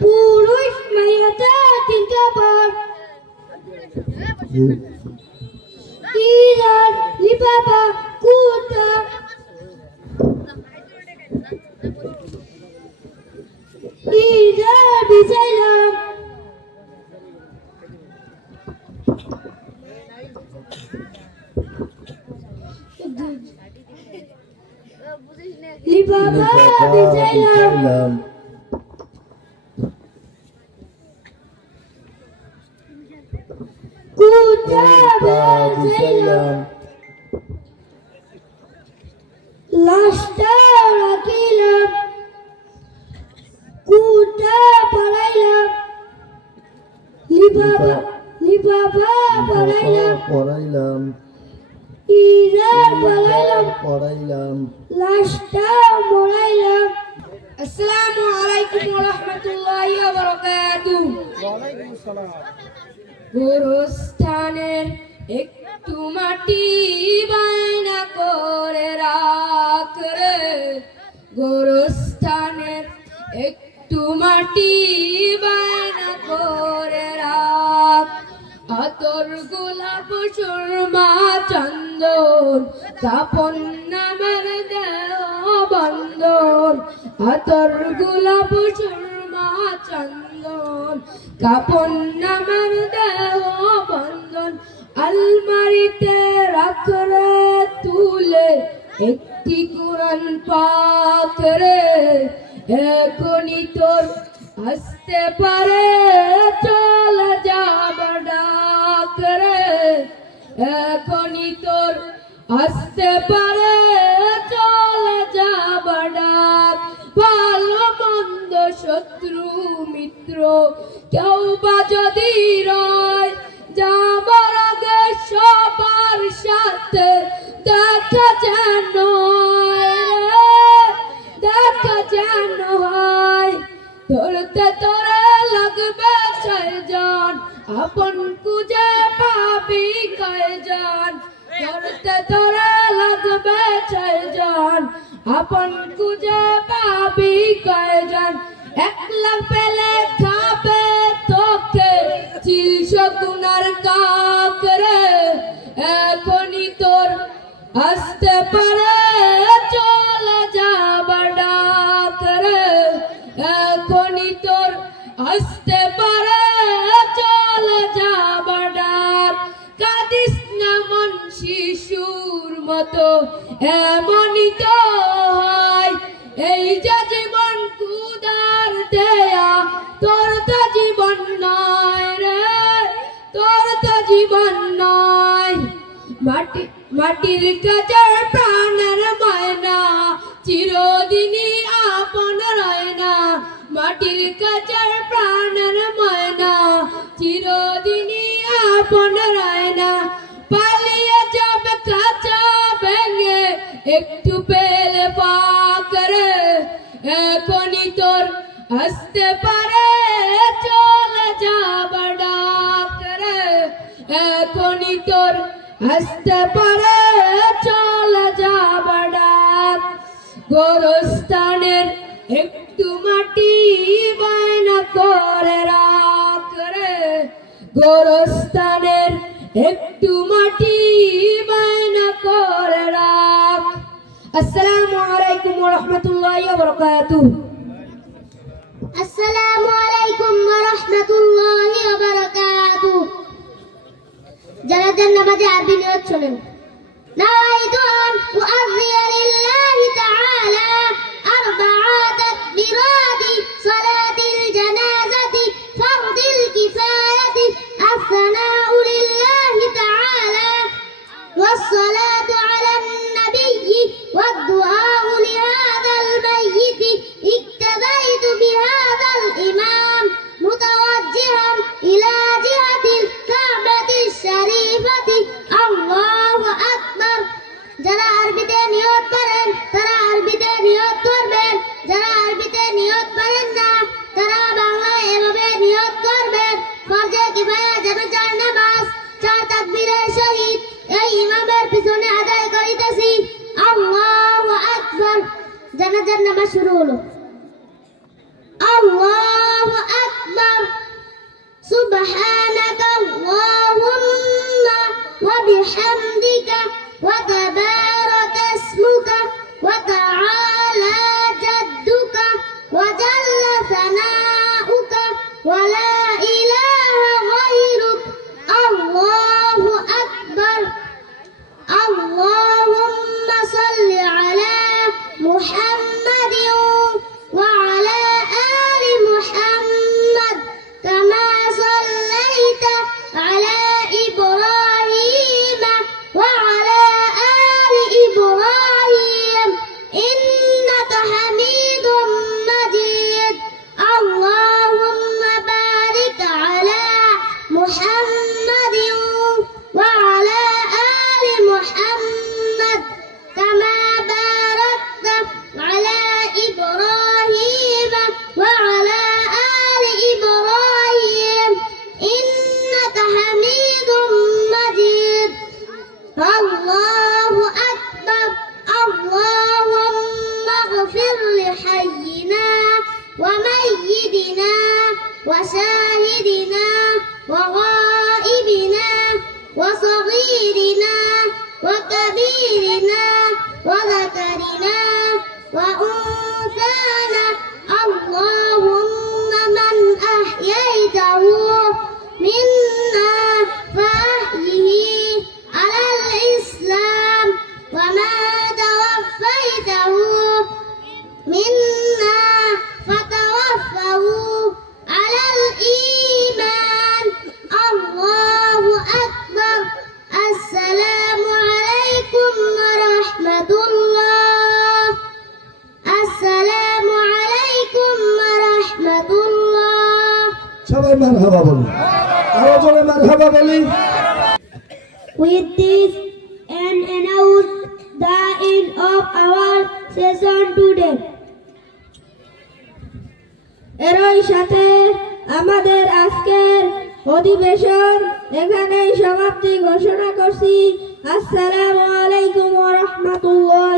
পুরুষ মাইয়াতে তিনটা বার ইরান লিবাবা কুতা ইরা বিজাইলাম লিবাবা বিজাইলাম কুতা বিজাইলাম লাশটা রাখিলাম কুটা পড়াইলাম লিবাবা পড়াইলাম ইরার পড়াইলাম লাশটা মরাইলাম। আসসালামু আলাইকুম ওয়া রাহমাতুল্লাহি ওয়া বারাকাতুহু। ওয়ালাইকুম আসসালাম। গোরস্থানের একটু মাটি বায়না করে রাখ রে, গোরস্থানের একটু মাটি বায়না করে রাখ, আতর গোলাপ সুরমা চন্দন কাপন নামের দেহ বন্ধন, আতর গোলাপ সুরমা চন্দন কাপন নামের দেহ বন্ধন, আলমারিতে রাখ রে তুলে একটি কোরআন পাক রে, এখনই তোর আসতে পারে চলে যাব ডাক রে, এখনই তোর আসতে পারে চলে যাব ডাক, ভালো মন্দ শত্রু মিত্র কেউ বা যদি রয় যাবার আগে সবার সাথে দেখা যেন দেখা যেন হয়, ধরতে তোরে লাগবে ছয়জন আপন খুঁজে পাবি কয়জন, ধরতে তোরে লাগবে ছয়জন আপন খুঁজে পাবি কয়জন, একলা পেলে খাবে তোকে চিলশো গুনার কাক রে, এখনই তোর আসতে পারে চলে যাব ডাক রে, এখনই তোর আসতে পারে চলে যাব ডাক, কাঁদিস না মন শিশুর মতো এমনই তো হয়, এই যে জীবন খুদার দেয়া তোর তো জীবন নয় রে, তোর তো জীবন নয়, মাটির কাছে প্রাণের ময়না চিরদিনই আপন রয় না, মাটির কাছে প্রাণের ময়না চিরদিনই আপন রয় না, পালিয়ে যাবে কাঁচা ভেঙে একটু পেলে পাক রে, এখনই তোর আসতে পারে চলে যাব ডাক রে, এখনই তোর আসতে পারে চলে যাব ডাক, গোরস্থানের একটু মাটি বায়না করে রাখ রে, গোরস্থানের একটু মাটি বায়না করে রাখ। আসসালামু আলাইকুম ওয়া রাহমাতুল্লাহি ওয়া বারাকাতুহু। আসসালামু আলাইকুম ওয়া রাহমাতুল্লাহি ওয়া বারাকাতুহু। জানাজার নামাজে আরবি নিয়ত শোনেন। নাওয়াইতু আন উআযযিয়া লিল্লাহি তাআলা আরবা'a তাকবীরাতি সালাতিল জানাজাতি ফারদিল কিফায়াতি আসসানাউ লিল্লাহি তাআলা ওয়াস-সালাতু আলান নাবিয়্যি ওয়াদ-দুআউ লিহাযাল মাইয়্যিতি ইক্তাদাইতু বিহাযাল ইমাম মুতাওয়াজ্জিহান ইলা জিহাতিল কাবাতিশ শরীফাতি আল্লাহু আকবার। যারা আরবিতে নিয়ত করেন তারা আরবিতে জানাজার নামাজ শুরু হলো। আল্লাহু আকবার, সুবহানাকা আল্লাহুম্মা ওয়া বিহামদিকা ওয়া তাবারাকা ইসমুকা ওয়া তাআলা জাদ্দুকা ওয়া জাল্লা সানাউকা ওয়া লা ইলাহা গায়রুক। আল্লাহু আকবার। আল্লাহুম্মা সাল্লি আলা মুহাম্মাদিন ওয়া আলা আলি মুহাম্মাদ কামা সাল্লাইতা আলা ইব্রাহিম ওয়া আলা আলি ইব্রাহিম ইন্নাকা হামিদুম মাজিদ। আল্লাহুম্মা বারিক আলা মুহাম্মাদিন ওয়া আলা আলি মুহাম্মাদ কামা বারাকতা আলা ইব্রাহিম ওয়া আলা আলি ইব্রাহিম ইন্নাকা হামিদুম মাজিদ। আল্লাহু আকবার। আল্লাহুম্মা ইগফির লিহাইয়িনা ওয়া মাইয়িতিনা ওয়া শাহিদিনা ওয়া গায়িবিনা ওয়া صغيرنا وكبيرنا وذكرنا وأنثانا. اللهم من أحييته منا فأحيه على الإسلام وما توفيته منا فتوفه على الإيمان. الله أكبر. السلام عليكم ورحمة الله. السلام عليكم ورحمة الله. সবাই মারহাবা বলি, আরো জোরে মারহাবা বলি। With this and announce the end of our session today. এরই সাথে আমাদের আজকের অধিবেশন এখানেই সমাপ্তি ঘোষণা করছি। আসসালামু আলাইকুম ওয়া রাহমাতুল্লাহ।